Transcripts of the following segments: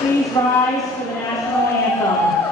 Please rise for the national anthem.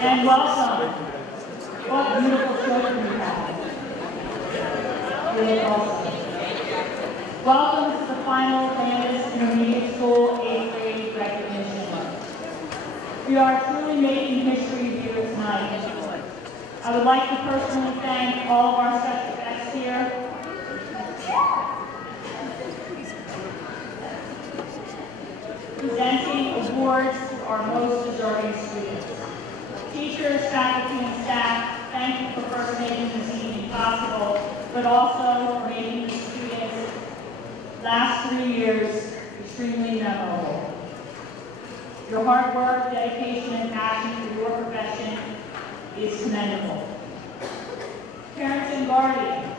And welcome. What beautiful children you have. Really awesome. Welcome to the final Landis Intermediate School 8th grade recognition. We are truly making history here tonight. I would like to personally thank all of our special guests here. Presenting awards to our most deserving students. Teachers, faculty, and staff, thank you for first making this evening possible, but also for making the students' last 3 years extremely memorable. Your hard work, dedication, and passion for your profession is commendable. Parents and guardians,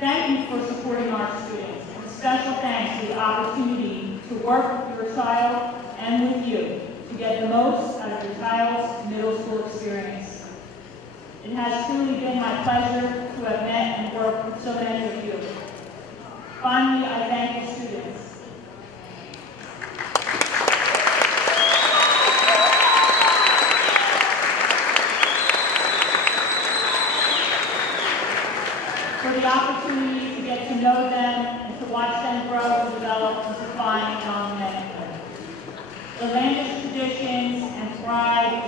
thank you for supporting our students. And special thanks for the opportunity to work with your child and with you to get the most out of your child's middle school experience. It has truly been my pleasure to have met and worked with so many of you. Finally, I thank the students. For the opportunity to get to know them and to watch them grow and develop into fine young men. The Landis traditions and pride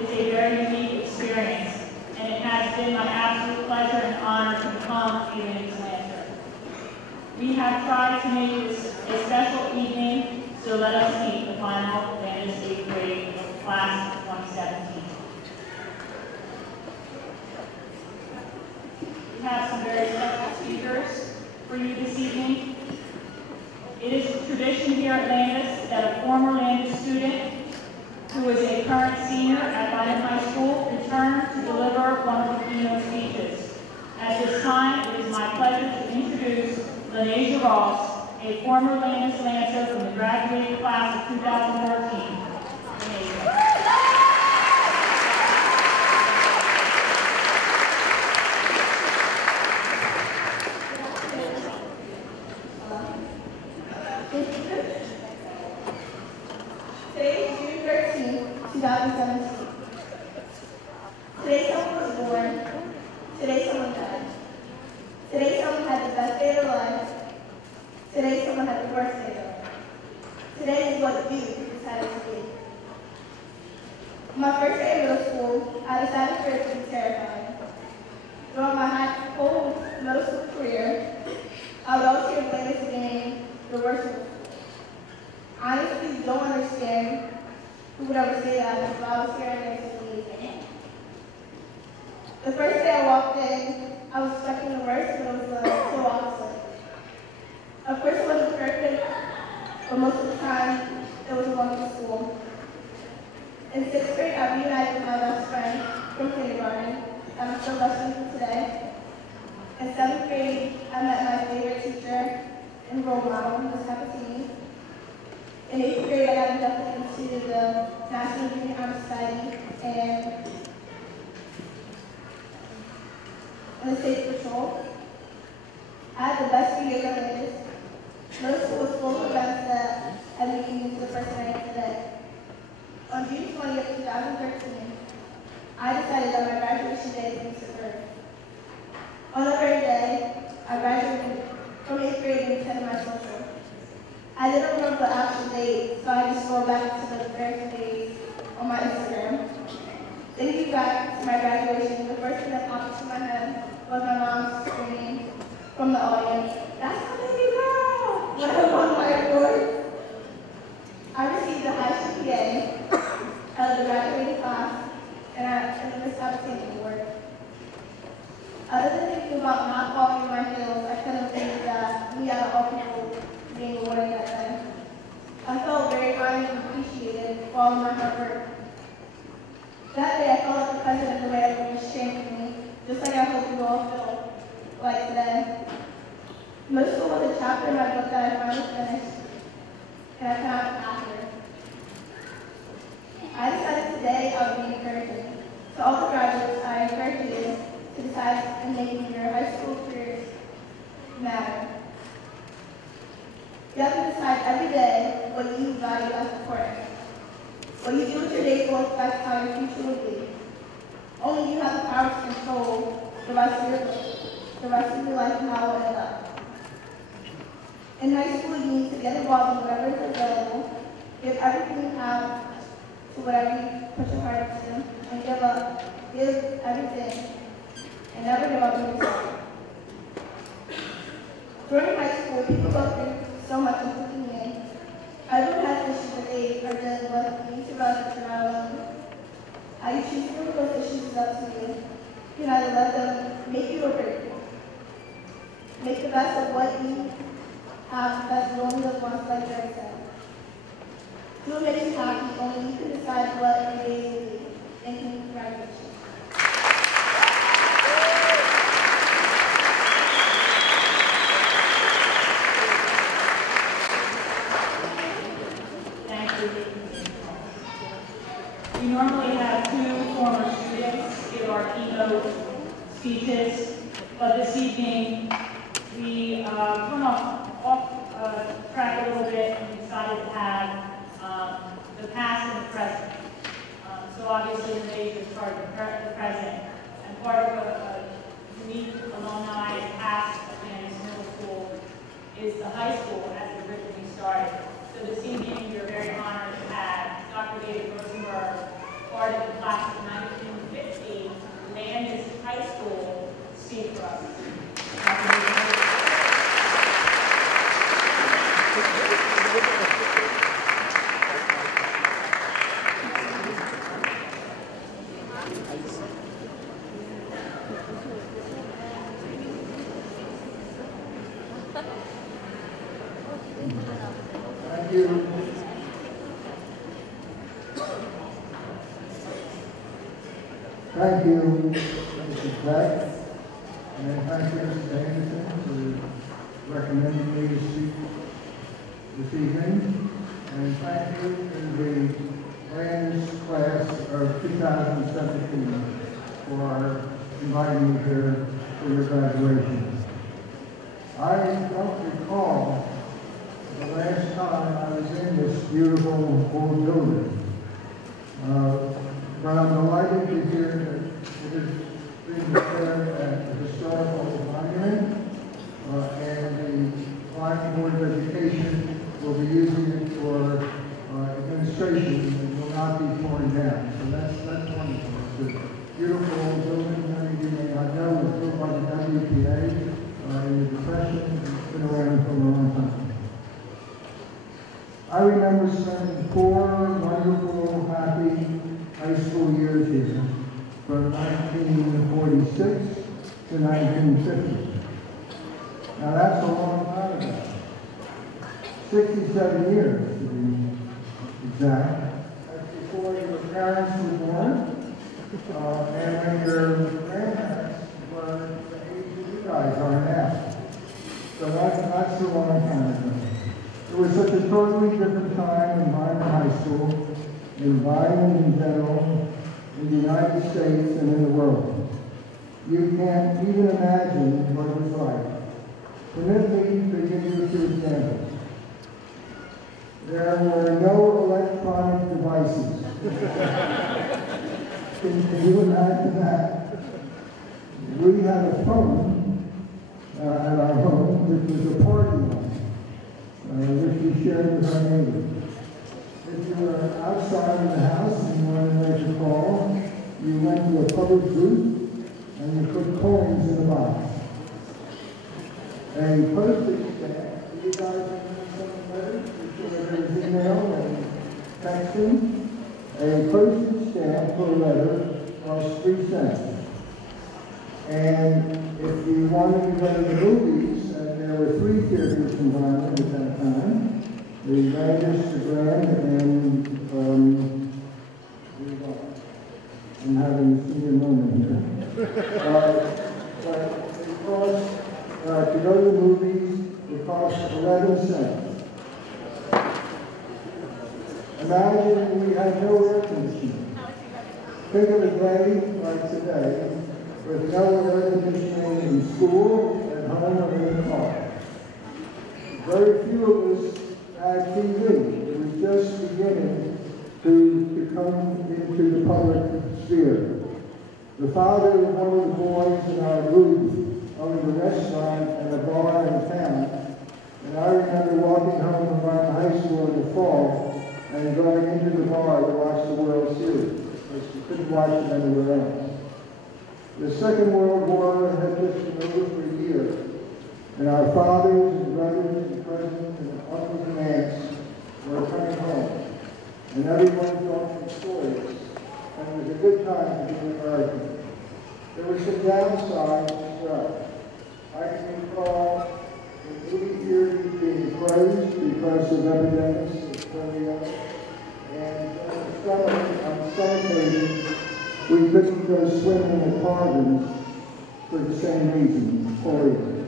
is a very unique experience, and it has been my absolute pleasure and honor to become a Landis Lancer. We have tried to make this a special evening, so let us meet the final Landis 8th grade class of 2017. We have some very special speakers for you this evening. It is a tradition here at Landis that a former Landis student who is a current senior at Landis High School return to deliver one of the keynote speeches. At this time, it is my pleasure to introduce Landis Ross, a former Landis Lancer from the graduating class of 2014. Today is June 13th, 2017. Today someone was born. Today someone died. Today someone had the best day of their life. Today someone had the worst day of their life. Today is what you decided to be. My first day of middle school, I decided for it to be terrifying. Throughout my whole middle school career, I would always hear Landis being the worst middle school. I honestly don't understand who would ever say that, but I was here and it's amazing. The first day I walked in, I was expecting the worst, but it was so opposite. Of course it wasn't perfect, but most of the time, it was a wonderful school. In 6th grade, I reunited with my best friend from kindergarten. lesson for today. In 7th grade, I met my favorite teacher and role model, Ms. Capitini. In 8th grade, I got inducted into the National Junior Honor Society and the State Patrol. I had the best 3 years at Landis. Middle school was full of events that had me into the person I am today. On June 20th, 2013, I decided that my graduation day would be superb. On that very day, I graduated from 8th grade and attended my social. I didn't remember the actual date, so I just scrolled back to the very days on my Instagram. Thinking back to my graduation, the first thing that popped into my head was my mom screaming from the audience, "That's my baby girl!" when I won my award. I received a high GPA out of the graduating class and the Miss Capitini Award. Other than thinking about not falling in my heels, I couldn't believe that we had all people being awarded that day. I felt very honored and appreciated for all of my hard work. That day, I felt like the president of the way was cheering for me, just like I hope you all feel like today. Middle school was a chapter in my book that I finally finished, and I found it after. I decided today I would be encouraging. To all the graduates, I encourage you to decide in making your high school careers matter. You have to decide every day what you value as important. What you do with your day will affect how your future will be. Only you have the power to control the rest of your life and how it will end up. In high school, you need to get involved in whatever is available, give everything you have to whatever you put your heart into, and give everything, and never give up on yourself. During high school, people go through so much, including me. Everyone has issues that they are dealing with. You need to realize that you're not alone. How you choose to deal with those issues is up to you. You can either let them make you or break you. Make the best of what you have, because you only live once, like Jerry said. Do what makes you happy, only you can decide what your days will be. Thank you for graduation. We normally have 2 former students give our keynote speeches, but this evening we went off track a little bit and decided to have the past and the present. So obviously the major part of the present, and part of a unique alumni past of Landis Middle School is the high school as it originally started. So this evening we are very honored to have Dr. David Rosenberg, part of the class of 1950, Landis High School, speak for us. Thank you. Thank you, Mrs. Beck, and thank you, Mr. Anderson, for recommending me to speak this evening. And thank you to the Landis class of 2017 for inviting me here for your graduation. I don't recall the last time I was in this beautiful old building. But I'm delighted to hear that it is being declared a historical monument, and the Lyman Board of Education will be using it for administration and will not be torn down. So that's wonderful. It's a beautiful old building. Many of you may not know it was built by the WPA in the Depression. It's been around for a long time. I remember spending 4 wonderful, happy high school years here from 1946 to 1950. Now that's a long time ago. 67 years to be exact. That's before your parents were born, and when your grandparents a long time ago. It was such a totally different time in Byron High School, in Byron in general, in the United States and in the world. You can't even imagine what it was like. Permit me to give you a few examples. There were no electronic devices. Can you imagine that? We had a phone at our home, which was a party one, which we shared with our neighbors. If you were outside of the house and you wanted to make a call, you went to a public booth and you put coins in the box. A postage stamp, you guys remember some letters? There was email and texting. A postage stamp for a letter cost 3 cents. And if you wanted to go to the movies, and there were 3 theaters in Byron at that time, the Landis, the Grand, and I'm having a senior moment here. But it cost, to go to the movies, it cost 11 cents. Imagine we had no air conditioning. Think of a day like today, with no air conditioning in school, at home, or in the car. Very few of us had TV. It was just beginning to come into the public sphere. The father of one of the boys in our group owned a restaurant and a bar in town, and I remember walking home from Byron High School in the fall and going into the bar to watch the World Series, because you couldn't watch it anywhere else. The Second World War had just been over for a year, and our fathers and brothers and cousins and uncles and aunts were coming home, and everyone talking stories, and it was a good time to be an American. There were some downsides as well. I can recall the movie theaters being closed because of epidemics of polio, and on some occasions, we couldn't go swimming in the Carbons for the same reason, polio.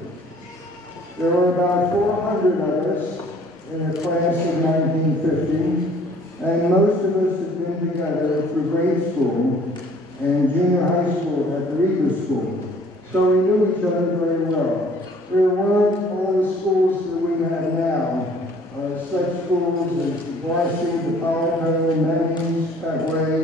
There were about 400 of us in the class of 1950, and most of us had been together through grade school and junior high school at the Reader School, so we knew each other very well. There weren't all the schools that we have now, such schools as Varsity, Apollo, Mendes, Petway,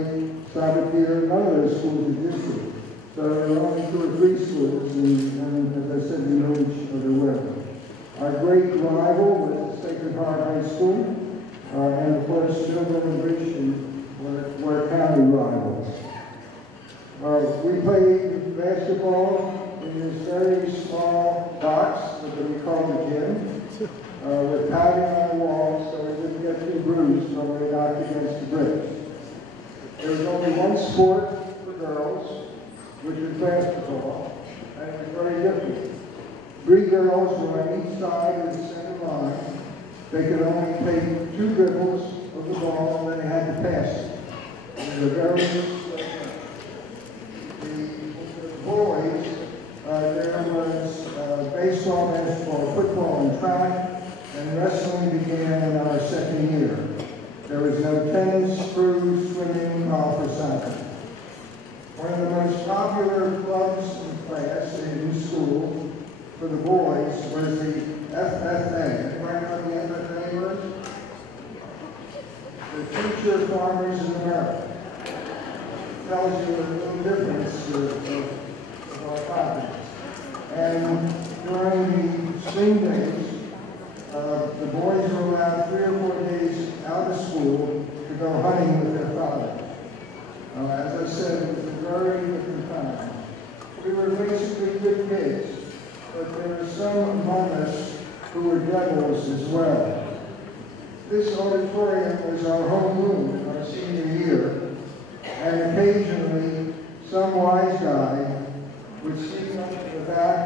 Sabatier, none of those schools existed. So there were only 2 or 3 schools, and as I said, we knew each other well. Our great rival was Sacred Heart High School, and of course, Children and Richmond were county rivals. We played basketball in this very small box that we called the gym, with padding on the walls so we didn't get too bruised when we knocked against the bricks. There was only one sport for girls, which was basketball, and it was very different. 3 girls were on each side of the center line. They could only take 2 dribbles of the ball, and then they had to pass it. And they were very the boys, there was baseball, basketball, football, and track, and wrestling began in our 2nd year. There was no tennis, crew, swimming, golf, or soccer. One of the most popular clubs in class in school for the boys was the FFA. Anybody know what the FFA was? The Future Farmers in America. Tells you a little difference of our topics. And during the spring days, the boys were allowed 3 or 4 days out of school to go hunting with their father. As I said, it was a very different time. We were basically good kids, but there were some among us who were devils as well. This auditorium was our home room our senior year, and occasionally some wise guy would sneak up to the back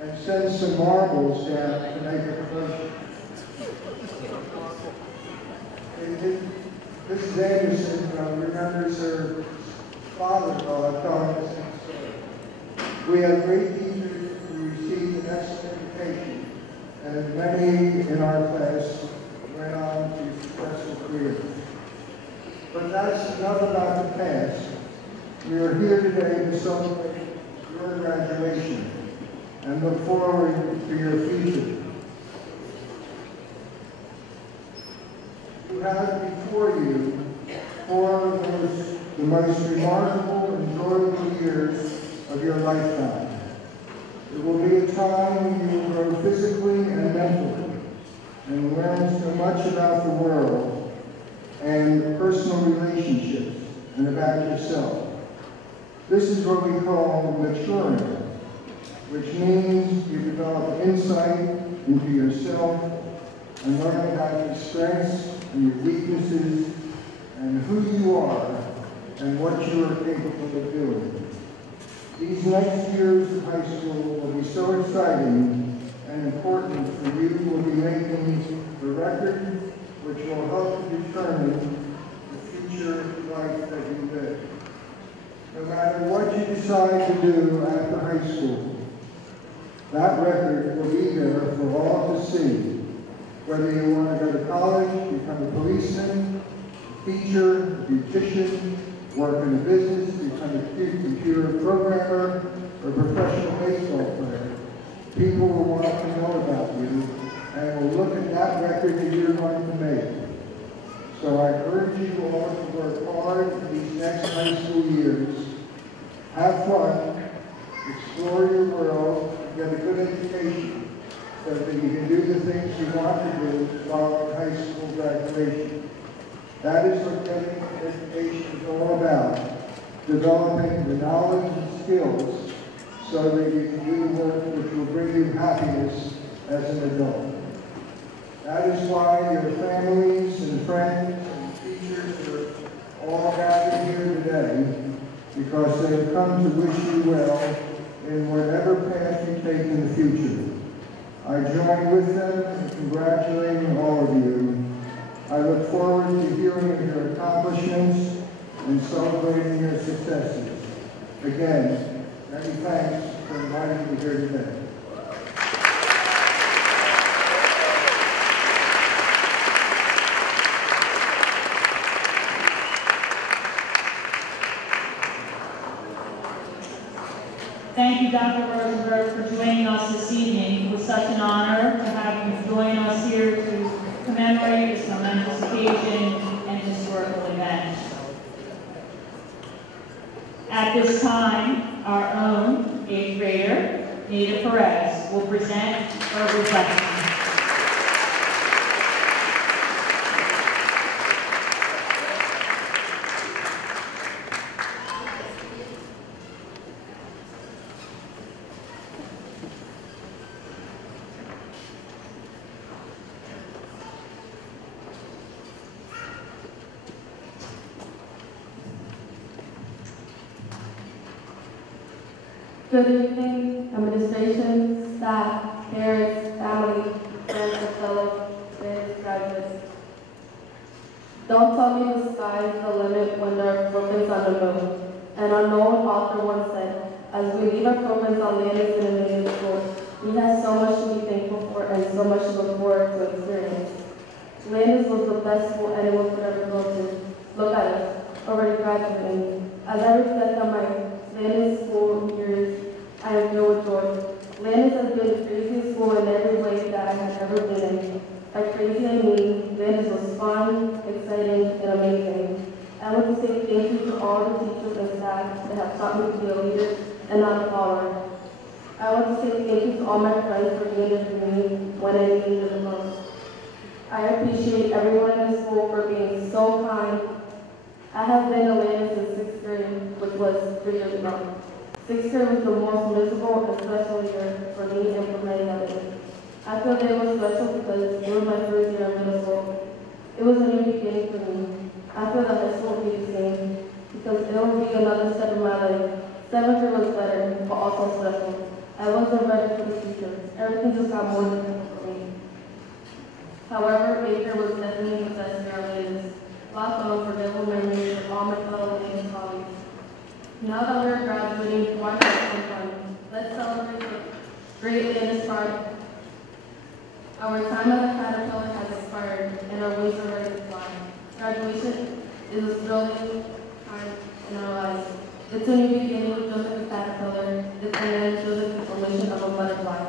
and send some marbles down to make a commercial. Mrs. Anderson remembers her father-in-law telling us this story. We had great teachers who received an excellent and many in our class went on to successful careers. But that's enough about the past. We are here today to celebrate your graduation and look forward to your future. You have before you four of the most remarkable, enjoyable years of your lifetime. It will be a time when you will grow physically and mentally and learn so much about the world and personal relationships and about yourself. This is what we call maturing, which means you develop insight into yourself and learn about your strengths and your weaknesses and who you are and what you are capable of doing. These next years of high school will be so exciting and important for you. Will be making the record which will help to determine the future life that you live. No matter what you decide to do after high school, that record will be there for all to see. Whether you want to go to college, become a policeman, teacher, beautician, work in a business, become a computer programmer, or professional baseball player, people will want to know about you and will look at that record that you're going to make. So I urge you all to work hard these next high school years. Have fun, explore your world, get a good education so that you can do the things you want to do while in high school graduation. That is what getting education is all about, developing the knowledge and skills so that you can do the work which will bring you happiness as an adult. That is why your families and friends and teachers are all gathered here today, because they have come to wish you well in whatever path you take in the future. I join with them in congratulating all of you. I look forward to hearing of your accomplishments and celebrating your successes. Again, many thanks for inviting me here today. Thank you, Dr. Rosenberg, for joining us this evening. It was such an honor to have you join us here to commemorate this momentous occasion and historical event. At this time, our own 8th grader, Nita Perez, will present her reflection. Good evening, administration, staff, parents, family, friends, and fellow Landis graduates. Don't tell me the sky is the limit when there are footprints on the moon. An unknown author once said, as we leave our footprints on Landis in a native school, we have so much to be thankful for and so much to look forward to experience. Landis was the best school anyone could ever go to. Look at us, already graduating. As I reflect on my Landis school years, I am filled with joy. Landis has been the craziest school in every way that I have ever been in. By crazy I mean, Landis was fun, exciting, and amazing. I want to say thank you to all the teachers and staff that have taught me to be a leader and not a follower. I want to say thank you to all my friends for being there for me when I needed it the most. I appreciate everyone in the school for being so kind. I have been to Landis since 6th grade, which was 3 years ago. 6th grade was the most miserable and special year for me and for many others. I feel that it was special because it was my first year in middle school. It was a new beginning for me. I feel that high school will be the same because it will be another step in my life. 7th grade was better, but also special. I wasn't ready for the future. Everything just got more difficult for me. However, 8th grade was definitely the best year of Landis. Lots of unforgettable memories with all my fellow Landis colleagues. Now that we're graduating, why not have some fun? Let's celebrate the great Landis part. Our time at the Caterpillar has expired, and our wings are ready to fly. Graduation is a thrilling time in our lives. It's a new beginning with Joseph the Caterpillar. It's an end Joseph the formation of a butterfly.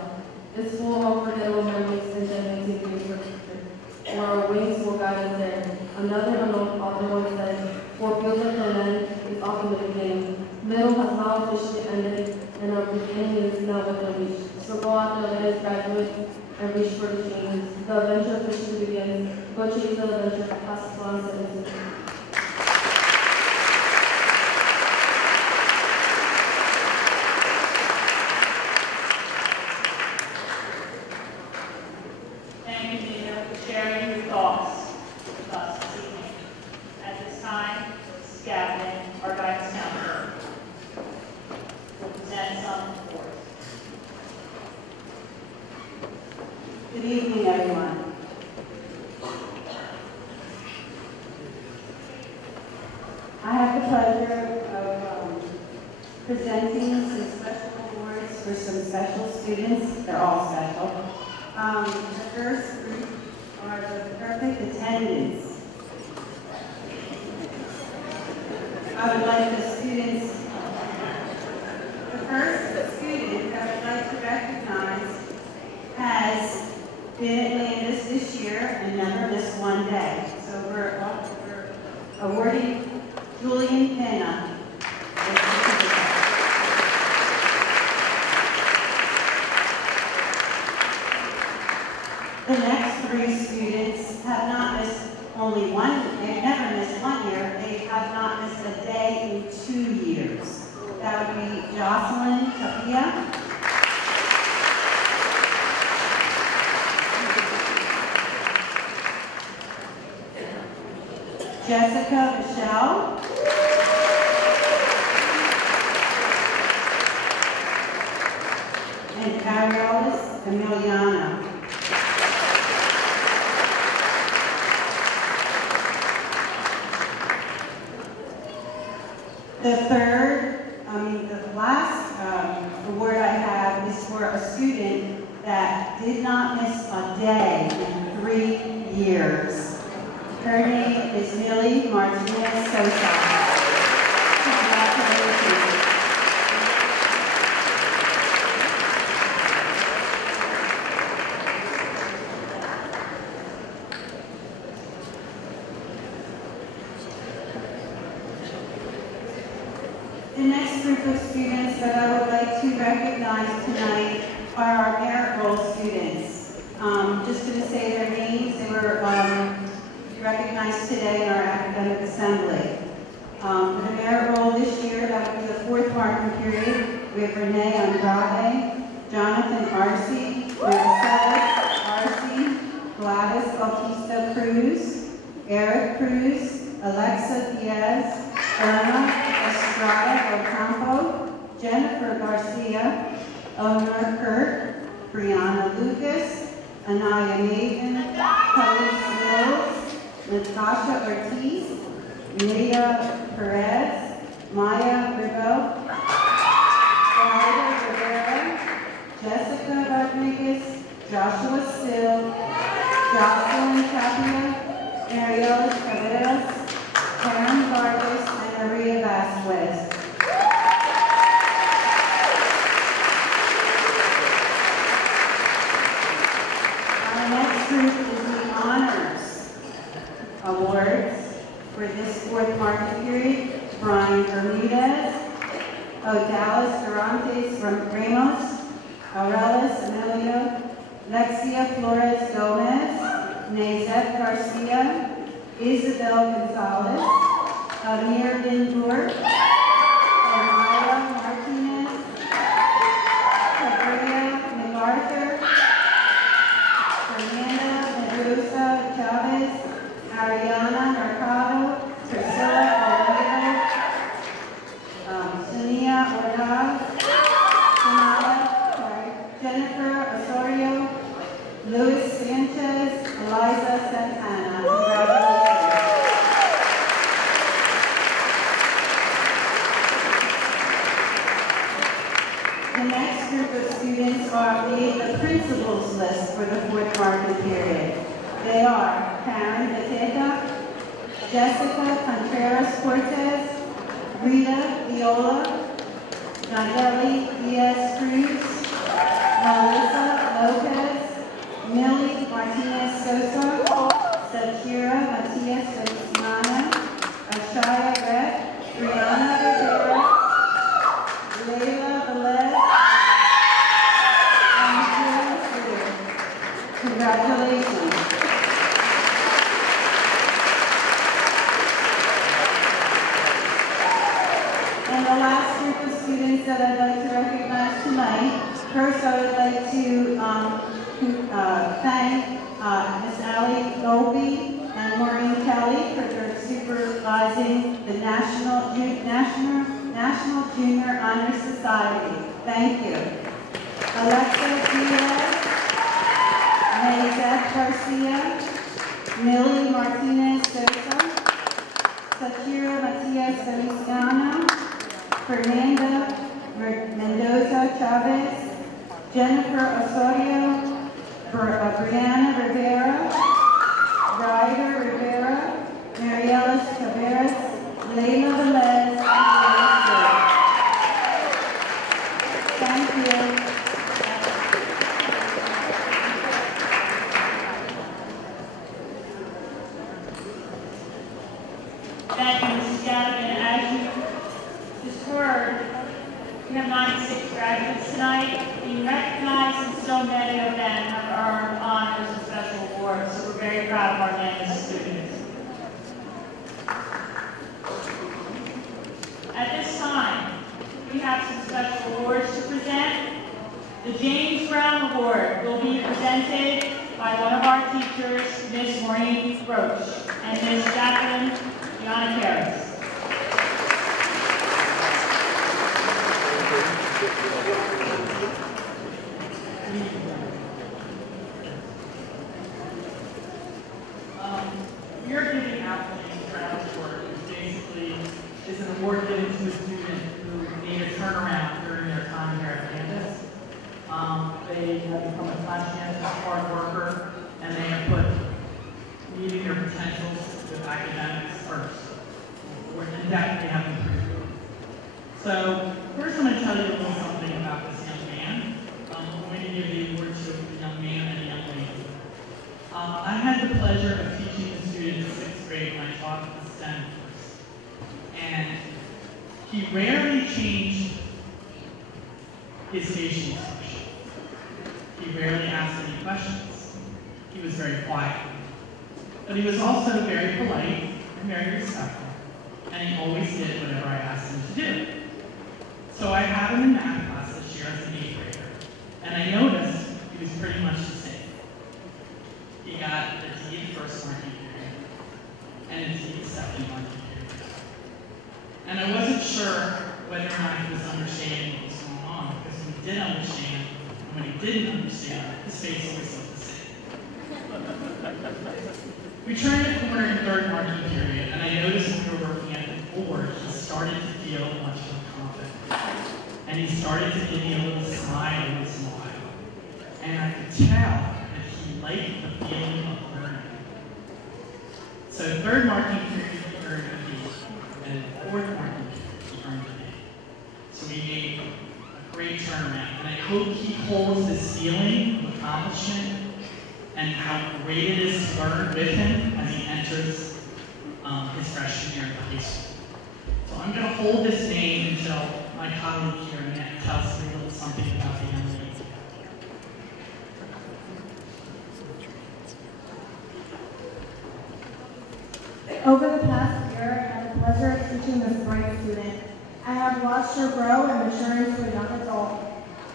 It's full of unforgettable memories and generating dreams for the future, where our wings will guide us there. Another unknown author once said, "What feels like an end is often the beginning." Middle has now officially ended, and our beginning is now within reach. So go out there, Landis graduates, and reach for the changes. The adventure officially begins. Go chase the adventure. Pass the on 17. Thank you, Nina, for sharing your thoughts with us this evening. At this time, Ms. Gavin, our guidance counselor, will present some reports. Good evening, everyone. I have the pleasure of presenting some special awards for some special students. They're all special. The first group are the perfect attendance. I would like the students, the first student I would like to recognize has been at Landis this year and never missed one day. So we're awarding Julian Penna. The next three students have not missed only one, they've never missed 1 year, they have not missed a day in 2 years. That would be Jocelyn Tapia, Jessica Michelle, and Cariolis Emiliano. The last award I have is for a student that did not miss a day in 3 years. Her name is Millie Martinez Sosa. Congratulations. The next group of students that I would like to recognize tonight are our merit roll students. Just going to say their names. They were recognized today in our academic assembly. For the merit roll this year, that would be the 4th marking period. We have Renee Andrade, Jonathan Arce, Marcellus Arce, Gladys Bautista Cruz, Eric Cruz, Alexa Diaz, Irma Estrada Ocampo, Jennifer Garcia, Eleanor Kirk, Brianna Lucas, Anaya Maven, Kelly Mills, Natasha Ortiz, Nydia Perez, Maya Rigo, Florida Rivera, Jessica Rodriguez, Joshua Still, Jocelyn Tapia, Mariola Caveras, Karen Vargas, and Maria Vasquez. Our next group is the Honors Awards for this 4th marking period. Brian Bermudez, Odalis Durantes Ramos, Aurelis Emilio, Lexia Flores Gomez, Nazeth Garcia, Isabel Gonzalez, Amir Bindur, Amira Martinez, Cabrera MacArthur, Fernanda Medusa Chavez, Ariana Mercado, Priscilla Olmedo, Sonia Ordaz, Jennifer Osorio, Luis Sanchez, Eliza Santana. Congratulations. period. They are Karen Batega, Jessica Contreras Cortez, Rita Viola, Nayeli Diaz Cruz, Melissa Lopez, Millie Martinez Sosa, Sakira Matias Sosana, Ashaya Red, Brianna Rivera, Leila Velez, and Sheila Sue. Congratulations. And the last group of students that I'd like to recognize tonight, first I would like to thank Ms. Allie Dolby and Maureen Kelly for supervising the National Junior Honor Society. Thank you. Alexa Diaz, Maybeth Garcia, Millie Martinez Sosa, Sakira Matias Feliciano, Fernanda Mendoza Chavez, Jennifer Osorio, Brianna Rivera, Ryder Rivera, Marielis Caveras, Leila Velez, and Elizabeth. Thank you. Thank you, Mrs. Gallagher. As you just heard, we have 96 graduates tonight being recognized, and so many of them have earned honors and special awards, so we're very proud of our Landis students. At this time, we have some special awards to present. The James Brown Award will be presented by one of our teachers, Ms. Maureen Roach, and Ms. Jacqueline Giannacaris. We are giving out the James Brown Award, which basically is an award given to a student who made a turnaround during their time here at Landis. They have become a conscientious hard worker, and they have put meeting their potentials with academics first. And definitely have improved. So first I'm going to tell you a little something about this young man. I'm going to give the award to a young man and a young lady. I had the pleasure of teaching the students in 6th grade when I taught the STEM course. And he rarely changed his facial expression. He rarely asked any questions. He was very quiet. But he was also very polite and very respectful. And he always did whatever I asked him to do. So I had him in math class this year as an 8th grader. And I noticed he was pretty much the same. He got a D in first marking period, and a D in second marking period. And I wasn't sure whether or not he was understanding what was going on, because when he did understand, and when he didn't understand, his face always looked the same. We turned the corner in third marking period, and I noticed when we were working at the board, he started to feel much more confident. And he started to give me a little smile once in a while. And I could tell that he liked the feeling of learning. So third marking period, he earned a B, and fourth marking period, he earned an A. So we made a great turnaround, and I hope he holds this feeling of accomplishment and how great it is to learn with him as he enters his freshman year in high school. So I'm going to hold this name until my colleague here, Annette, tells me a little something about the young lady. Over the past year, I had the pleasure of teaching this bright student. I have watched her grow and mature into a young adult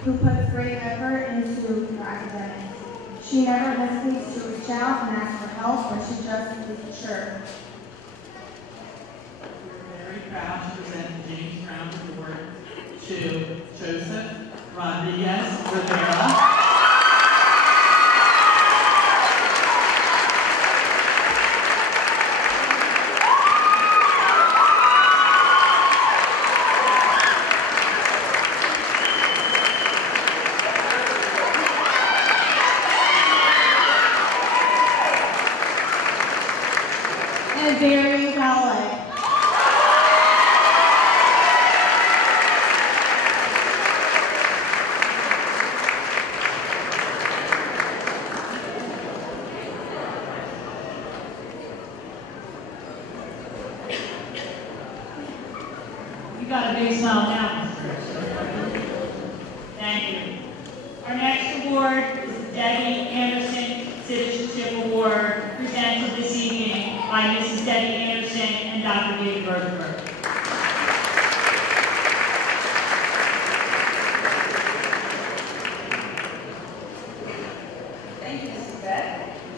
who puts great effort into her academics. She never hesitates to reach out and ask for help when she just isn't sure. We're very proud to present the James Brown Award to Joseph Rodriguez Rivera. Mary Galloway. You got a big smile now, Mr. Thank you. Our next award is the Debbie Anderson Citizenship Award, presented this evening by Mrs. Debbie Anderson and Dr. David Rosenberg. Thank you, Mrs. Beck.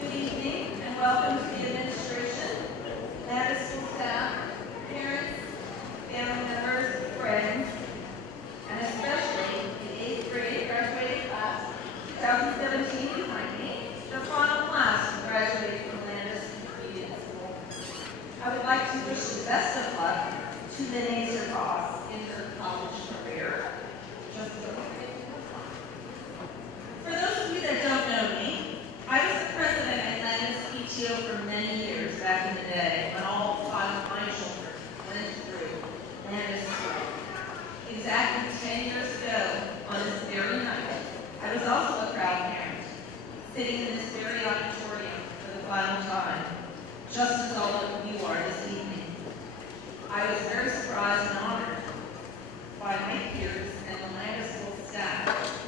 Good evening and welcome to the administration, Landis school staff, parents, family members, friends, and especially the 8th grade graduating class 2017 behind me, the final class who graduated from Landis Community School. I would like to wish the best of luck to Lynn Ross in her college career. Just a little bit. For those of you that don't know me, I was the president at Landis PTO for many years back in the day when all 5 of my children went through Landis School. Exactly 10 years ago on this very night, I was also a proud parent, sitting in this very auditorium for the final time, just as all of you are this evening. I was very surprised and honored by my peers and the Landis School staff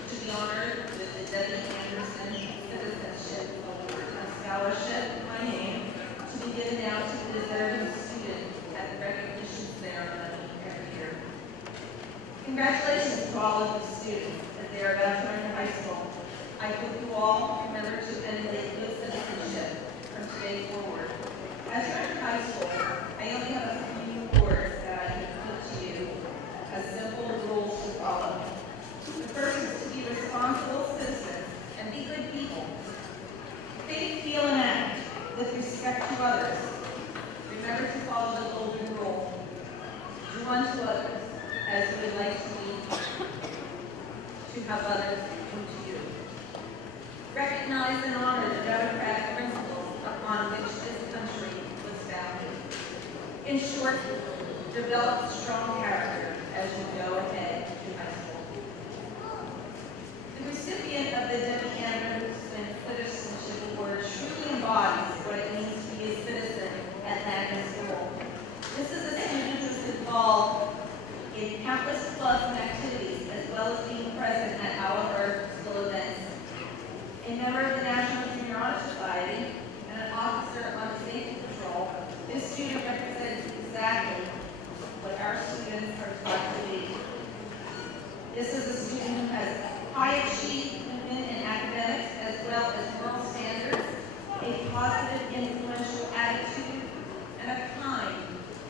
to be honored with the Debbie Anderson Citizenship Award and Scholarship in my name to be given out to the deserving student at the recognition ceremony every year. Congratulations to all of the students as they are about to enter high school. I hope you all remember to emulate good citizenship from today forward. As you enter high school, I only have a few words that I can put to you as simple rules to follow. The first is to be responsible citizens and be good people. Think, feel, and act with respect to others. Remember to follow the golden rule. Do unto others as you would like to have others do to you. Recognize and honor the democratic principles upon which this country was founded. In short, develop strong character as you go ahead to high school. The recipient of the Debbie Anderson Citizenship Award truly embodies what it means to be a citizen at Landis School. This is a student who's involved in countless clubs and activities, as well as being present at all of our school events. A member of the National Junior Honor Society and an officer on the safety patrol, this student represents exactly what our students are taught to be. This is a student who has high achievement in academics as well as moral standards, a positive, influential attitude, and a kind,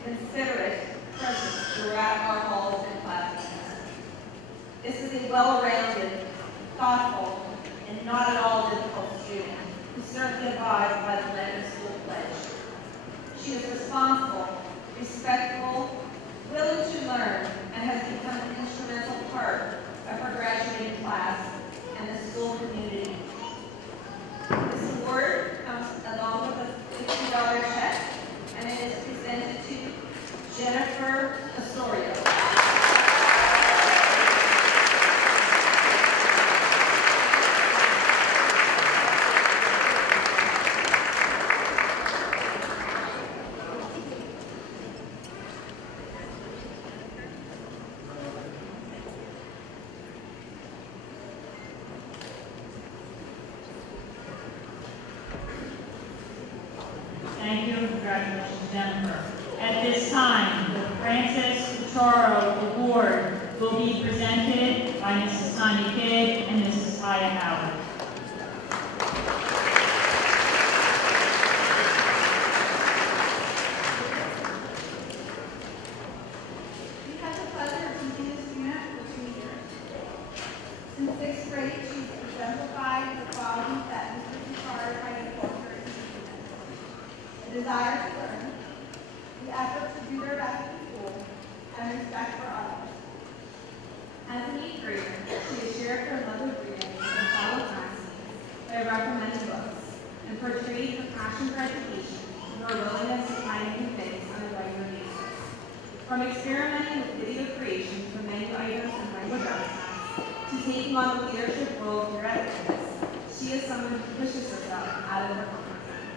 considerate presence throughout our halls and classrooms. This is a well-rounded, thoughtful, and not at all difficult student who certainly abides by the Landis School Pledge. She is responsible, respectful, willing to learn, and has become an instrumental part of her graduating class and the school community. This award comes along with a $50 check, and it is presented to Jennifer Osorio. Thank you, and congratulations, Jennifer. At this time, the Francis Cucharo Award will be presented by Mrs. Tanya Kidd and Mrs. Haya Howard. We have the pleasure of teaching this student for 2 years. Since 6th grade, she's exemplified the qualities that Mr. Cucharo tried to foster in students: a desire to learn, the effort to do their best in school, and respect for others. As an 8th grader, she has shared her love of reading and fellow classmates by recommending books and portrayed her passion for education and her willingness to find and convey From experimenting with video creation for menu items and language artifacts, to taking on the leadership role here at Landis, she is someone who pushes herself out of her comfort zone.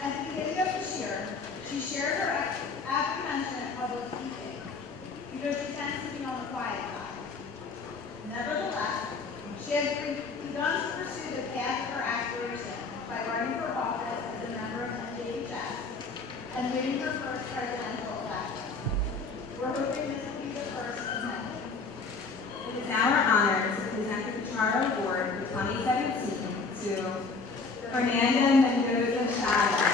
At the beginning of this year, she shared her apprehension of public speaking because she tends to be on the quiet side. Nevertheless, she has begun to pursue the path of her aspiration by running for office as a member of NJHS and winning her first presidential election. We're hoping this will be the first of many. It is now our honor to present the Charter Award for 2017 to Fernanda Mendoza-Chávez.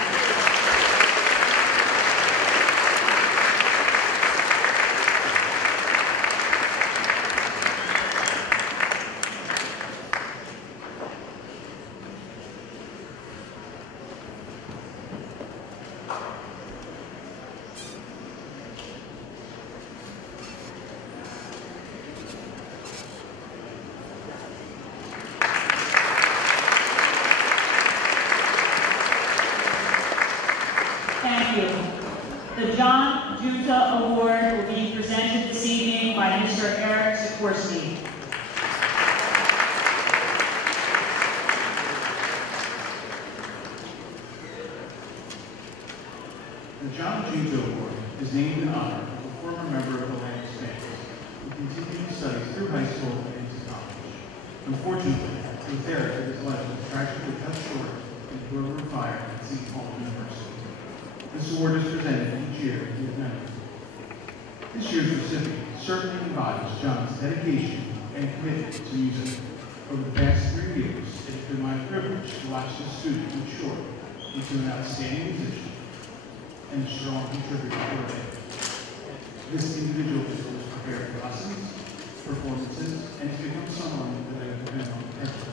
Thank you. The John Juta Award will be presented this evening by Mr. Eric Sikorsky. The John Juta Award is named in honor of a former member of the Landis family who continued studies through high school and into college. Unfortunately, the therapy of his life was tragically cut short into a river fire at St. Paul University. This award is presented each year in his memory. This year's recipient certainly embodies John's dedication and commitment to music. Over the past 3 years, it has been my privilege to watch this student mature into an outstanding musician and a strong contributor to our band. This individual was prepared for lessons, performances, and to become someone that I have been on purpose.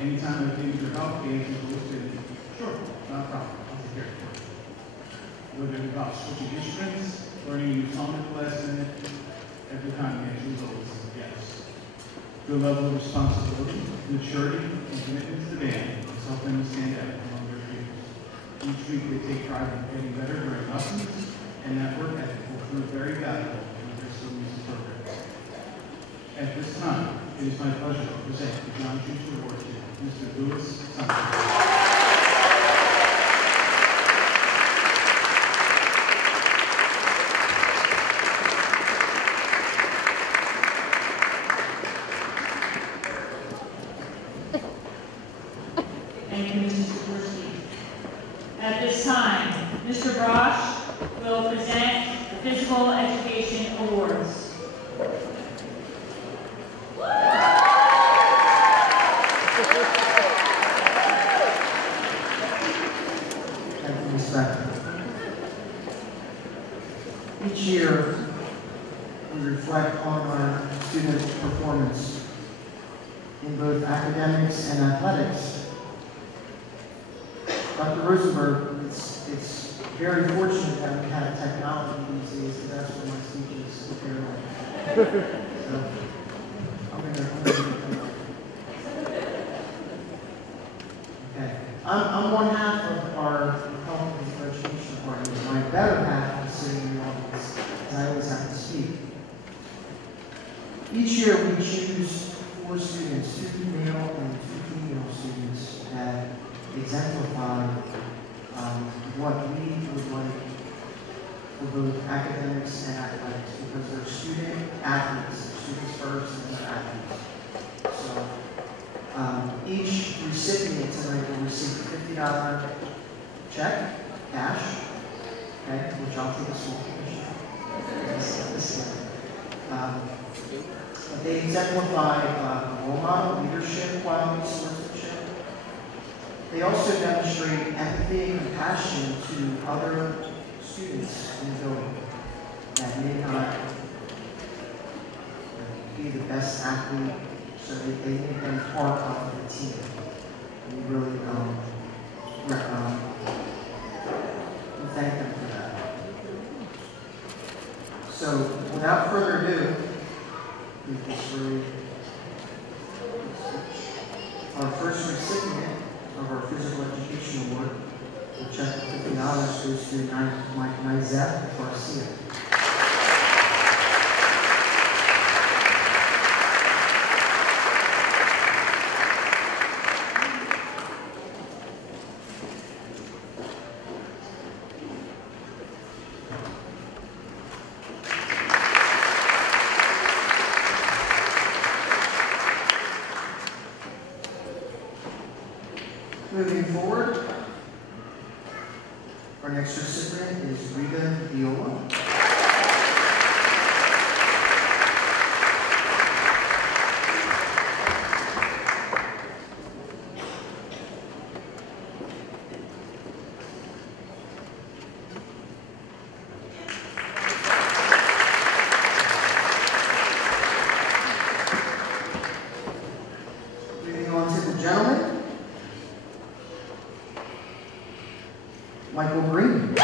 Anytime I came to help, the answer was always been, sure, not a problem, I'll take care of it. Whether it involves switching instruments, learning a new song at the last minute, every time the answer was always yes. Their level of responsibility, maturity, and commitment to the band has helped them to stand out among their peers. Each week they take pride in getting better during lessons, and that work ethic will prove very valuable in their school music programs. At this time, it is my pleasure to present the John Juta Award to Mr. Louis Sanchez. Thank you, Mr. Sikorsky. At this time, Mr. Brosh will present the Physical Education Awards. Thank you, Ms. Becker. Each year, we reflect on our students' performance in both academics and athletics. Dr. Rosenberg, it's very fortunate that we have technology these days, because that's what my speeches appear like. So, I'm gonna okay. I'm one half of our health and education department. My better half is sitting in the audience, and I always have to speak. Each year we choose 4 students, 2 male and 2 female students, that exemplify what we would like for both academics and athletics, because they're student athletes, students first and they're athletes. So each recipient tonight will receive a $50 check, cash, okay, which I'll take a small commission. They exemplify role model, leadership, qualities, sportsmanship. They also demonstrate empathy and compassion to other students in the building that may not be the best athlete, so that they make them part of the team. And we really we thank them for that. So, without further ado, our first recipient of our Physical Education Award The check for $50 goes to Mike Nizet Garcia. Moving forward, our next recipient is Rita Viola. Moving on to the gentleman. Michael Green.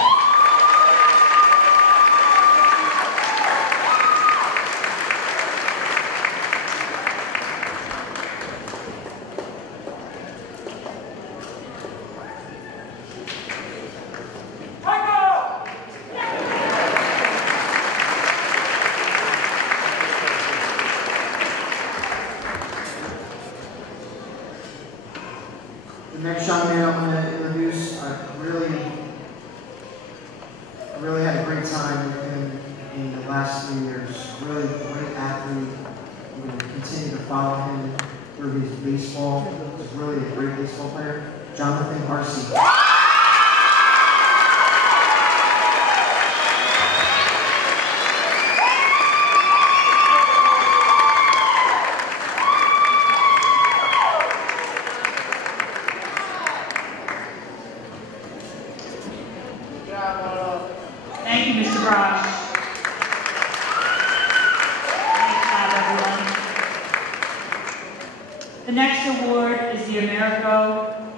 The next young man I'm going to introduce, I really had a great time with him in the last 3 years. Really great athlete. I'm going to continue to follow him through his baseball. He's really a great baseball player. Jonathan Arce. Thank you, Mr. Brosh. Nice job, everyone. The next award is the Americo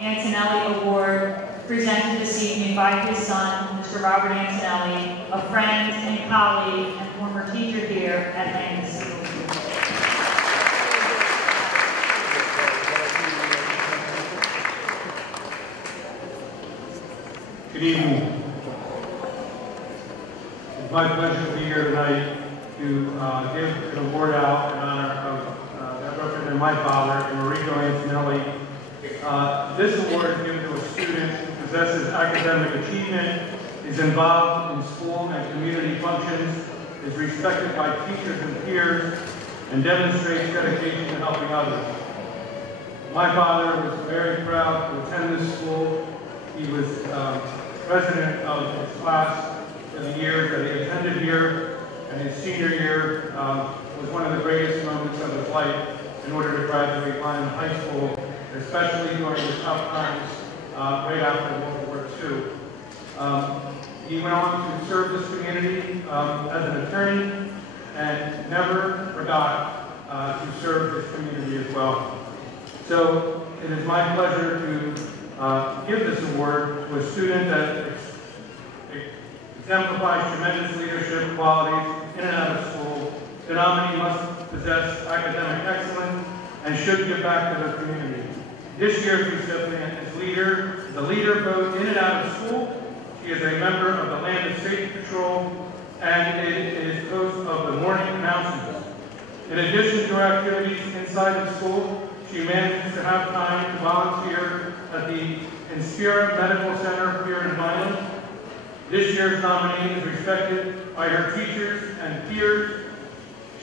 Antonelli Award, presented this evening by his son, Mr. Robert Antonelli, a friend and colleague and former teacher here at Landis. Good evening. It's my pleasure to be here tonight to give an award out in honor of that represented my father, Enrico Antonelli. This award is given to a student who possesses academic achievement, is involved in school and community functions, is respected by teachers and peers, and demonstrates dedication to helping others. My father was very proud to attend this school. He was president of his class for the years that he attended here, and his senior year was one of the greatest moments of his life in order to graduate Lyman High School, especially during the tough times right after World War II. He went on to serve this community as an attorney and never forgot to serve this community as well. So it is my pleasure to give this award to a student that exemplifies tremendous leadership qualities in and out of school. The nominee must possess academic excellence and should give back to the community. This year's recipient is the leader both in and out of school. She is a member of the Landis Safety Patrol and is host of the morning announcements. In addition to her activities inside of school, she manages to have time to volunteer at the Inspira Medical Center here in Milan. This year's nominee is respected by her teachers and peers.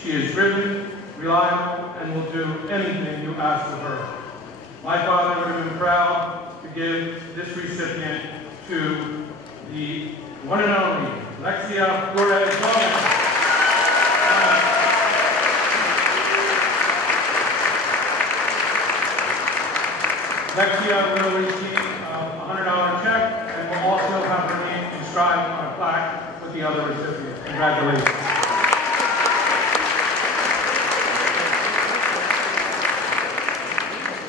She is driven, reliable, and will do anything you ask of her. My father would have been proud to give this recipient to the one and only Lexia Flores Gomez. Lexia will receive a $100 check and will also have her name inscribed on a plaque with the other recipients. Congratulations.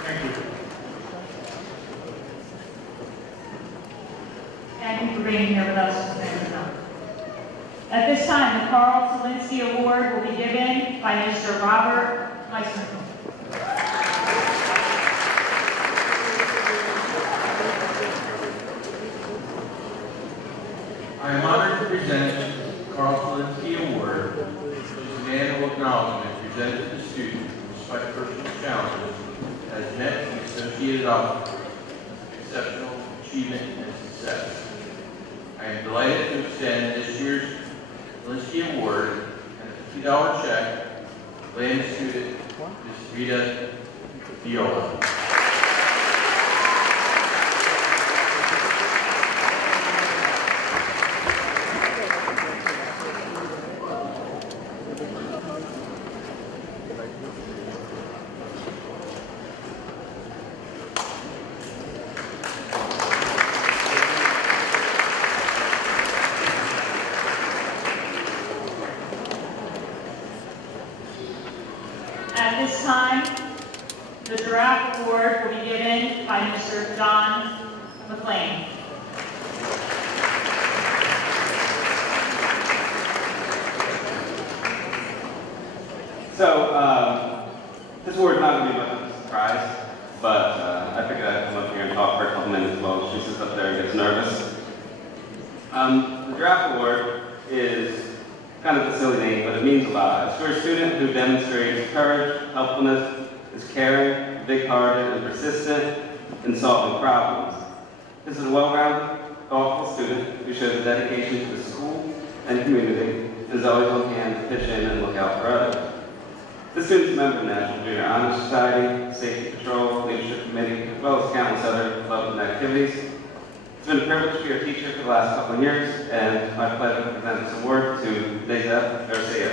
Thank you. Thank you for being here with us. At this time, the Carl Selinsky Award will be given by Mr. Robert Meissner. I am honored to present the Carl Selinsky Award, which is a annual acknowledgement presented to the student who, despite personal challenges, has met the associated objectives of exceptional achievement and success. I am delighted to extend this year's Selinsky Award and a $50 check to Landis student Ms. Rita Viola. At this time, the draft award will be given by Mr. John McLean. So, this award is not going to be much of a surprise, but I figured I'd come up here and talk for a couple minutes while she sits up there and gets nervous. The draft award is kind of a silly name, but it means a lot. It's for a student who demonstrates courage, helpfulness, is caring, big-hearted, and persistent in solving problems. This is a well-rounded, thoughtful student who shows a dedication to the school and community and is always on hand to pitch in and look out for others. This student is a member of the National Junior Honor Society, Safety Patrol, Leadership Committee, as well as countless other clubs and activities. It's been a privilege to be your teacher for the last couple of years, and it's my pleasure to present this award to Deza Garcia.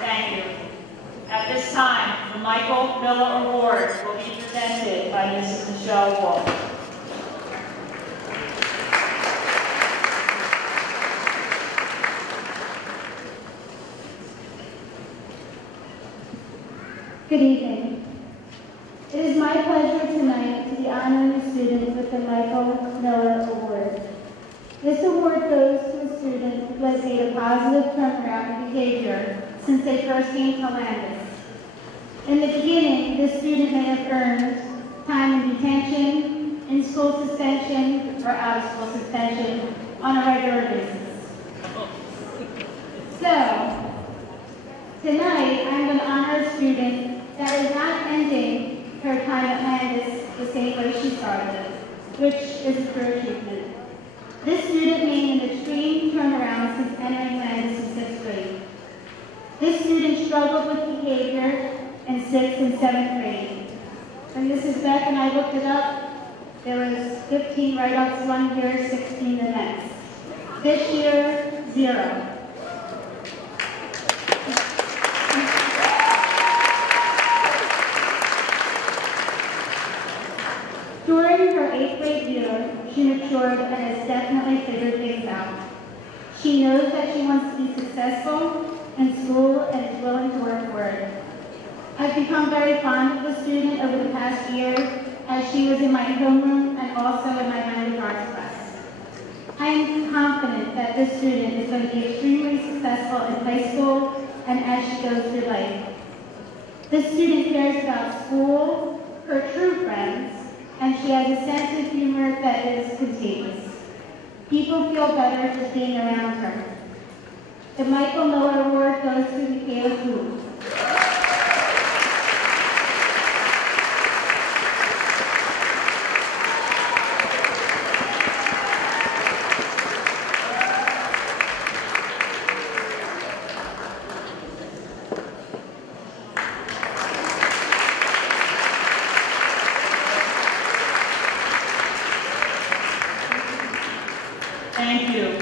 Thank you. At this time, the Michael Miller Award will be presented by Mrs. Michelle Wolf. Good evening. It is my pleasure tonight to be honoring the student with the Michael Miller Award. This award goes to a student who has made a positive turnaround in behavior since they first came to Landis. In the beginning, this student may have earned time in detention, in-school suspension, or out-of-school suspension on a regular basis. So, tonight, I'm going to honor a student that is not ending her time at Landis the same way she started, which is a true achievement. This student made an extreme turnaround since entering Landis in 6th grade. This student struggled with behavior in 6th and 7th grade. When Mrs. Beck and I looked it up, there was 15 write-ups one year, 16 the next. This year, 0. During her 8th grade year, she matured and has definitely figured things out. She knows that she wants to be successful in school and is willing to work for it. I've become very fond of the student over the past year as she was in my homeroom and also in my language arts class. I am confident that this student is going to be extremely successful in high school and as she goes through life. This student cares about school, her true friends, and she has a sense of humor that is contagious. People feel better just being around her. The Michael Miller Award goes to Michaela Koo. Thank you.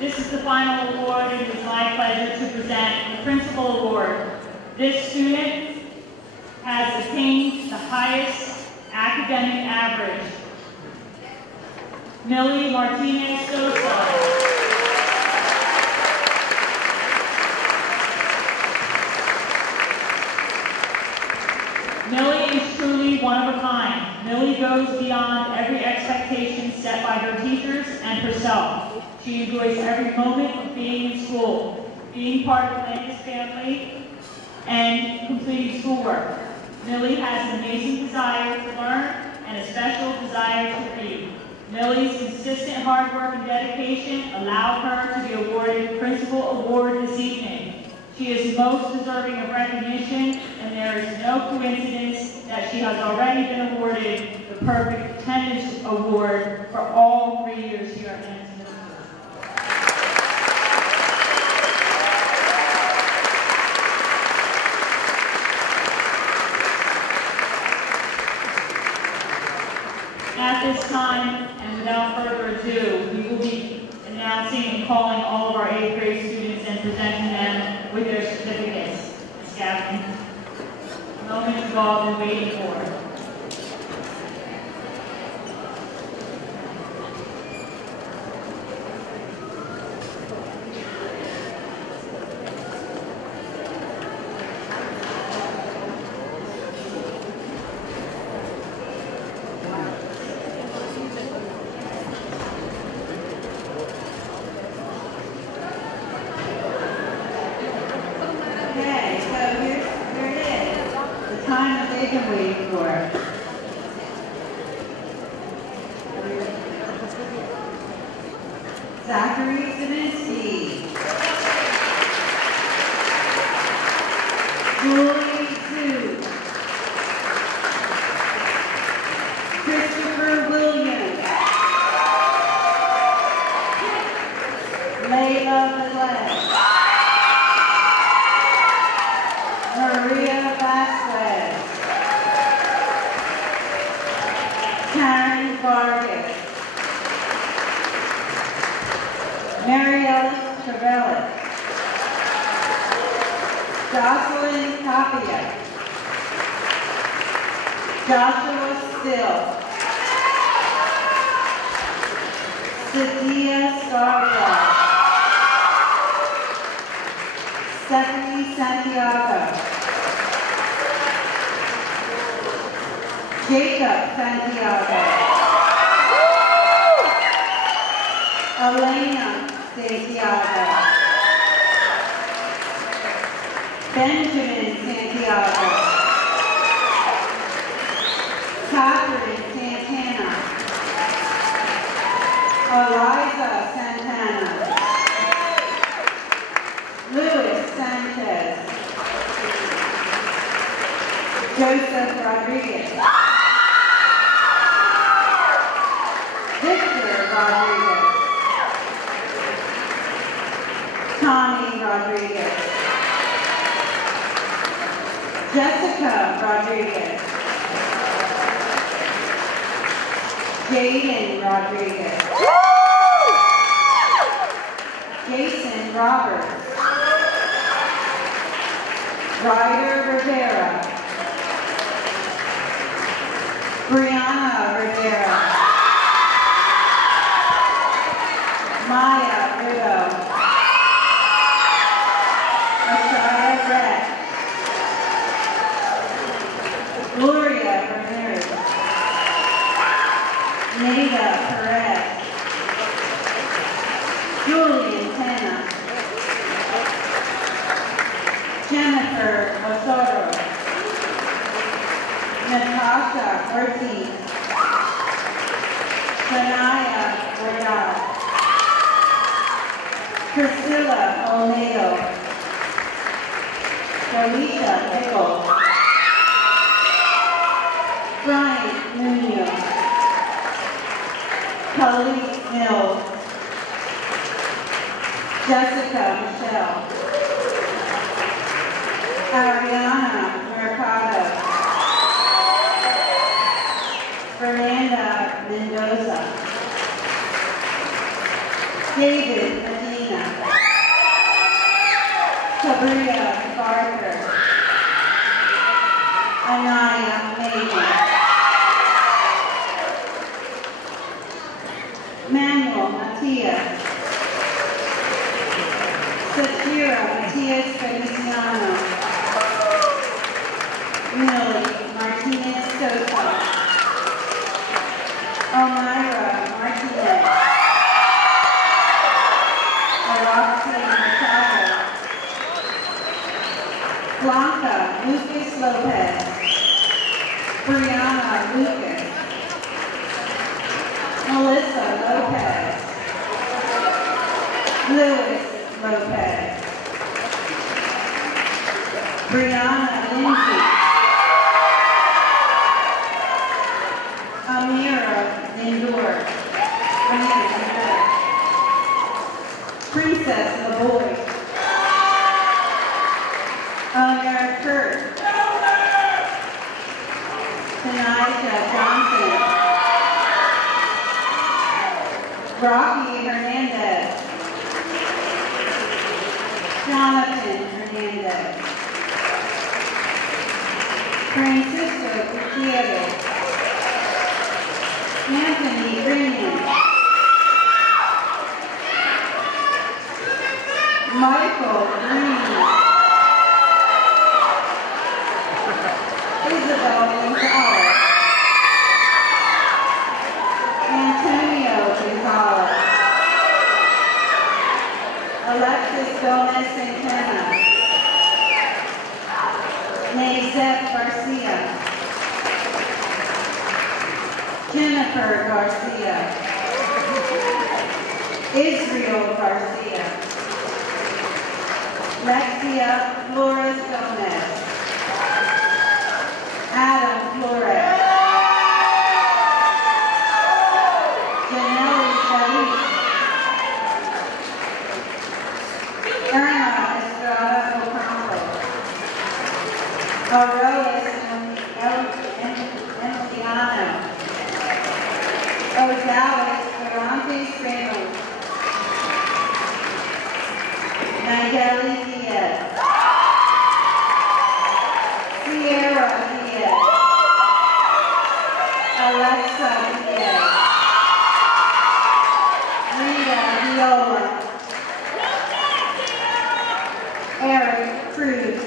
This is the final award, and it is my pleasure to present the Principal Award. This student has attained the highest academic average. Millie Martinez Sosa. Millie is truly one of a kind. Millie goes beyond every expectation set by her teachers and herself. She enjoys every moment of being in school, being part of the Landis family, and completing schoolwork. Millie has an amazing desire to learn and a special desire to read. Millie's consistent hard work and dedication allowed her to be awarded Principal Award this evening. She is most deserving of recognition, and there is no coincidence that she has already been awarded the Perfect Attendance Award for all 3 years here at Landis Middle School. At this time, and without further ado, we will be announcing and calling all of our 8th grade students and presenting them with their certificates. Ms. Gaffney, the moment you've all been waiting for. Brianna Lindsay. Amira Lindor. Princess LaBoy. Eleanor Kurt. Tanisha Johnson. Rocky Hernandez. Jonathan Hernandez. Francisco Gutierrez. Anthony Green. Michael Green. Isabel Gonzalez. Antonio Gonzalez. Alexis Gomez Santana. Nazette Garcia. Jennifer Garcia. Israel Garcia. Lexia Flores Gomez. Adam Flores. Janelle Sharif. Irma Estrada Ocampo. Arolis Emiliano. Odalis Ferrantes Ramos. Nayeli Diaz. Sierra Diaz. Alexa Diaz. Rita Viola. Eric Cruz.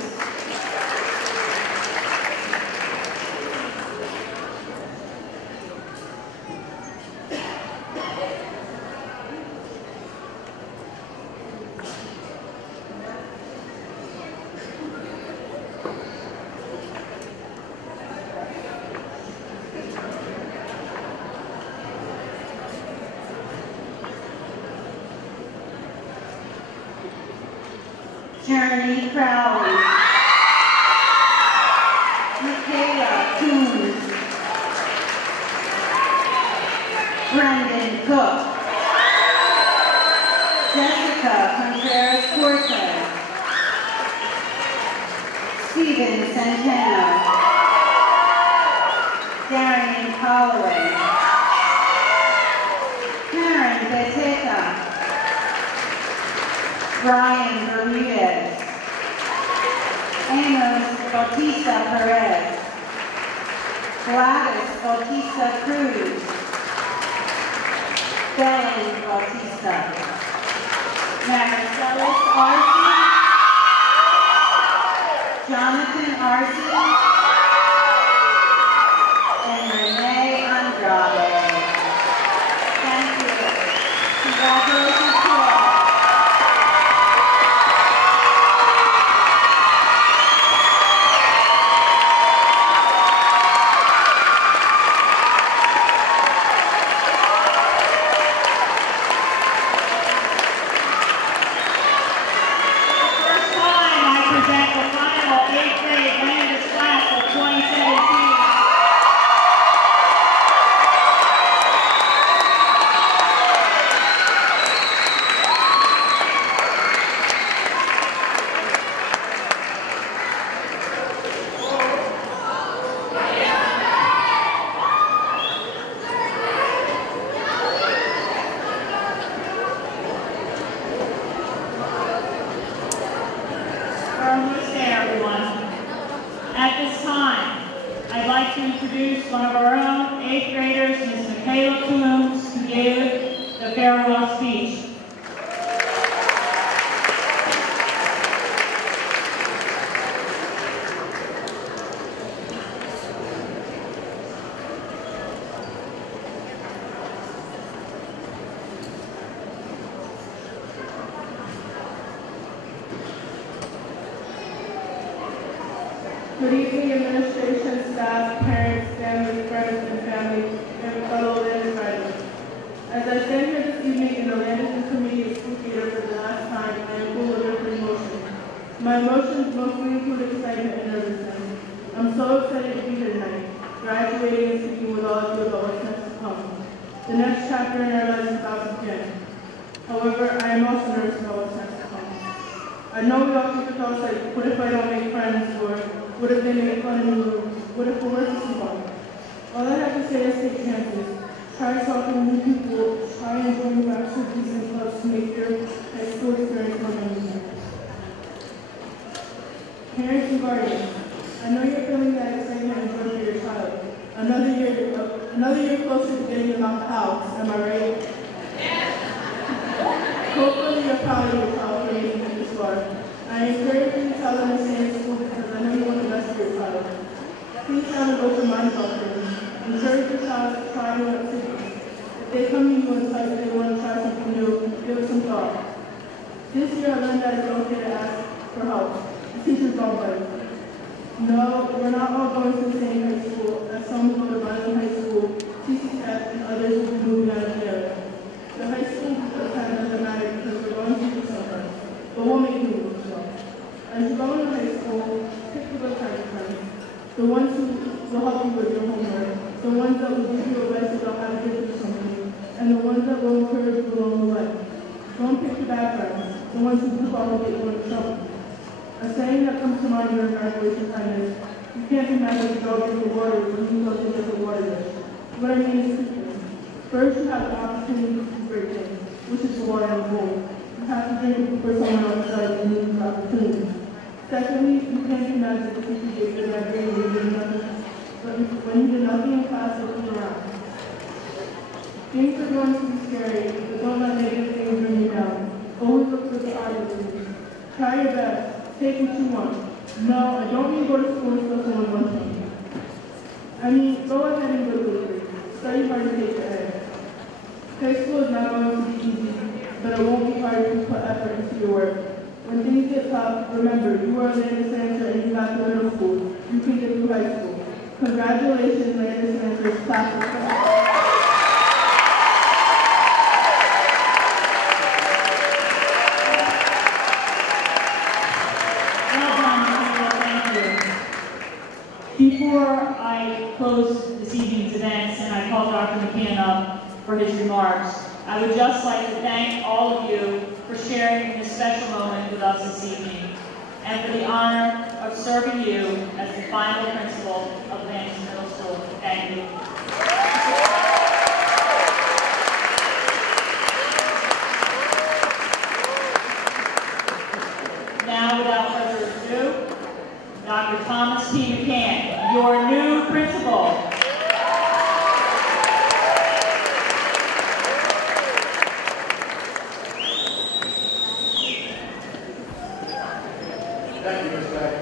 Journey Crowley. Michaela Coons. Brendan Cook. Jessica Contreras Cortez. Stephen Santana. Darian Holloway. Karen Beteta. Brian Bermudez. Amos Bautista Perez. Gladys Bautista Cruz. Belen Bautista. Marcellus Arce. Jonathan Arce. And Renee Andrade. Thank you. Congratulations to all. Landis class of 2017. Almost there, everyone. At this time, I'd like to introduce one of our own 8th graders, Ms. Michaela Coombs, to give the farewell speech. Good evening, administration, staff, parents, family, friends, and family, and fellow Landis graduates. As I stand here this evening in the Landis Committee School Theater for the last time, I am full of different emotions. My emotions mostly include excitement The next chapter in our lives is about to begin. However, I am also nervous about what's next to come. I know we all think the thoughts like, what if I don't make friends, or what if they make fun of me, or what if the worst is fun? All I have to say is take chances. Try talking to new people, try and join activities and clubs to make your high school experience more memorable. Parents and guardians, I know you're feeling that excitement and joy for your child. Another year closer to getting them out the house, am I right? Yes. Hopefully you're proud of your child for making it this far. I encourage you to tell them to stay in school because I know you want the best for your child. Please have an open mind about things. Encourage your child to try new activities. If they come to you and decide that they want to try something new, give it some thought. This year I learned that it's okay to ask for help. The teachers don't bite. No, we're not all going to the same high school, as some go to Violin High School, TCF, and others will be moving out of the area. The high school kind doesn't matter because we're going to do something, but we'll make moves as well. As you go into high school, pick the good kind of friends. The ones who will help you with your homework, the ones that will give you advice about how to get through something, and the ones that will encourage you along the way. Don't pick the bad friends, the ones who will probably get you into trouble. A saying that comes to mind during graduation time is, you can't be mad at the dog in the water when you don't think the water is. What I mean is two things. First, you have the opportunity to do great things, which is the water and the bowl. You have to drink it for someone else and use the opportunity. Secondly, you can't be mad at the teacher gave you that grade when you did nothing. But when you did nothing in class, you'll come around. Things are going to be scary, but don't let negative things bring you down. Always look for the positives. Try your best. Take what you want. No, I don't mean go to school and still someone wants you. I mean, go ahead and go to it. Study hard to take your head. High school is not going to be easy, but it won't be hard if you put effort into your work. When things get tough, remember, you are Landis Answer and you got the middle school. You can get through high school. Congratulations, Landis Answers, class of Before I close this evening's events and I call Dr. McCann up for his remarks, I would just like to thank all of you for sharing this special moment with us this evening and for the honor of serving you as the final principal of Landis Middle School. Thank you. Now, without further ado, Dr. Thomas P. McCann, your new principal. Thank you, Ms. Beck.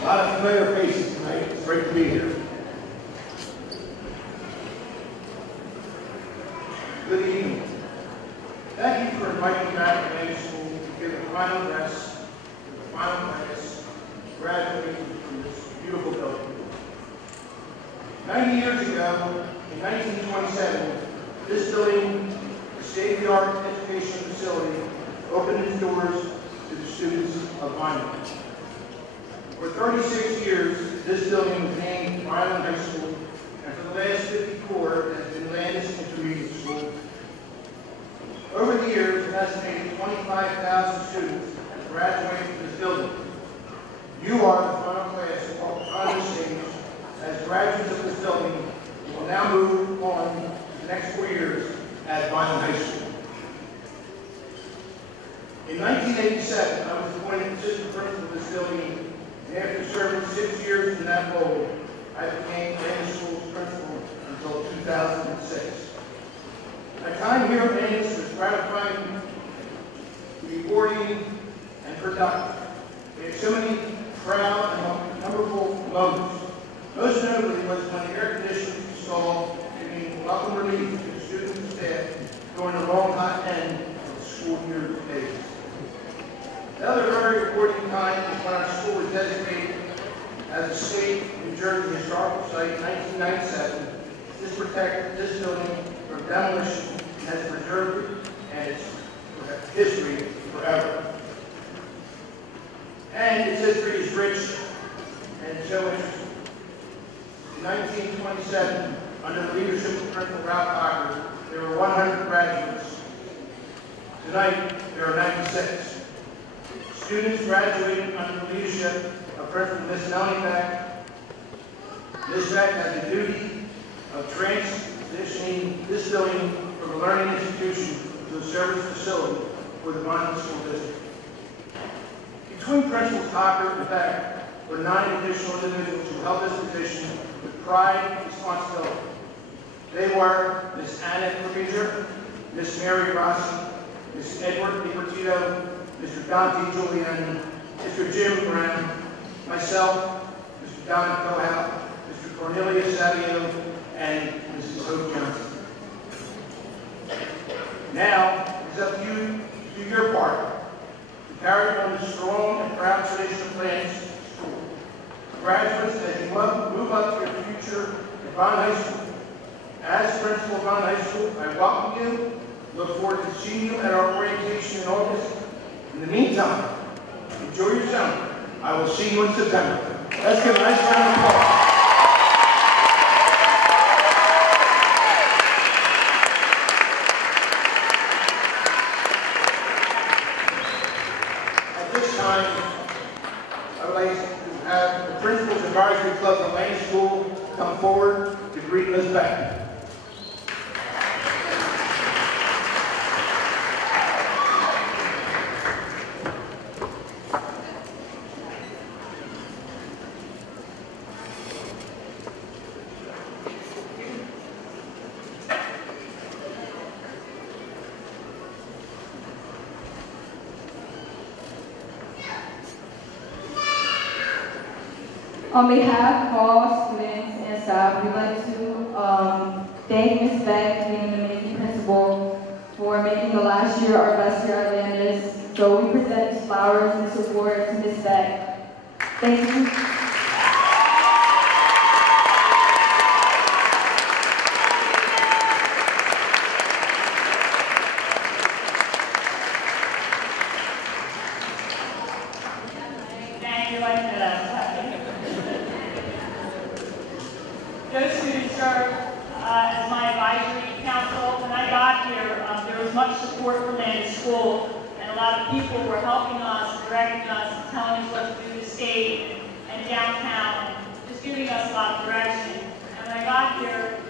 A lot of familiar faces tonight. It's great to be here. Good evening. Thank you for inviting me back to Landis School to give the final address to the final class graduating from this beautiful building. 90 years ago, in 1927, this building, the state-of-the-art education facility, opened its doors to the students of Vineland. For 36 years, this building was named Vineland High School, and for the last 54, it has been Landis Intermediate School. Over the years, an estimated 25,000 students have graduated from this building. You are the final class on this stage. As graduates of this building, you will now move on to the next 4 years at Vineland High School. In 1987, I was appointed assistant principal of this building, and after serving 6 years in that role, I became Landis School's principal until 2006. My time here at Landis was gratifying, rewarding, and productive. We had so many proud and memorable moments. Most notably was when the air conditioning was installed, giving welcome relief to the students and staff during the long hot end of the school year days. Another very rewarding time was when our school was designated as a state New Jersey historical site in 1997. This protected this building from demolition and has preserved it and its history forever. And its history is rich and so interesting. In 1927, under the leadership of Principal Ralph Cocker, there were 100 graduates. Tonight, there are 96. Students graduating under the leadership of Principal Miss Melanie Beck. Ms. Beck has the duty of transitioning this building from a learning institution to a service facility for the Vineland School District. Between Principals Cocker and Beck were 9 additional individuals who held this position with pride and responsibility. They were Ms. Anna Clevenger, Ms. Mary Rossi, Mr. Edward Nipertito, Mr. Dante Julian, Mr. Jim Brown, myself, Mr. Don Cohout, Mr. Cornelius Savio, and Mrs. Hope Johnson. Now, it's up to you to do your part to carry on the strong and proud tradition of Landis School. Graduates, as you move up to your future at Vine High School. As principal of Vine High School, I welcome you. Look forward to seeing you at our orientation in August. In the meantime, enjoy your summer. I will see you in September. Let's give a nice round of applause. At this time, I would like to have the Principal's Advisory Club from Landis School come forward to greet Ms. Beck. On behalf of all students and staff, we'd like to thank Ms. Beck, being the amazing principal, for making the last year our best year at Landis. So we present flowers and support to Ms. Beck. Thank you. Those students served as my advisory council. When I got here, there was much support for Landis School, and a lot of people were helping us, directing us, telling us what to do to state and downtown, and just giving us a lot of direction. And when I got here,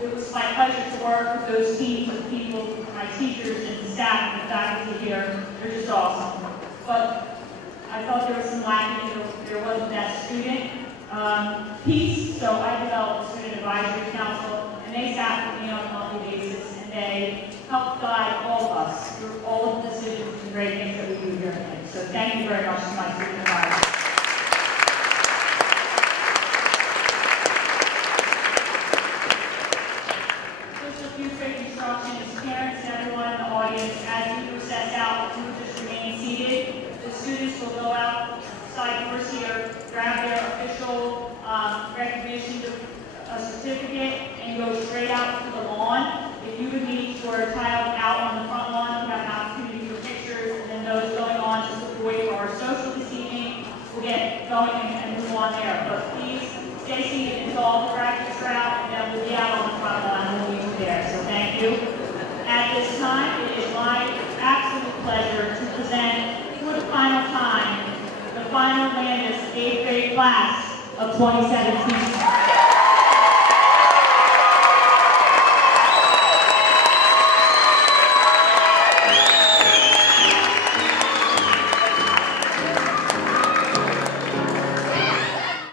it was my pleasure to work with those teams of people, my teachers and the staff and the faculty here. They're just awesome. But I felt there was some lacking, there wasn't that student piece, so I developed a student advisory council, and they sat with me on a monthly basis, and they helped guide all of us through all of the decisions and great things that we do here today. So thank you very much to my student advisors. Just a few quick instructions. Parents and everyone in the audience, as we process out, you will just remain seated. The students will go outside doors here, grab their official recognition certificate, and go straight out to the lawn. If you would meet your child out on the front lawn, you have an opportunity for pictures, and then those going on to support our social this evening will get going and move on there. But please stay seated until all the graduates are out, and then we'll be out on the front lawn and we'll meet you there. So thank you. At this time, it is my absolute pleasure to present for the final time the final Landis 8th grade class of 2017.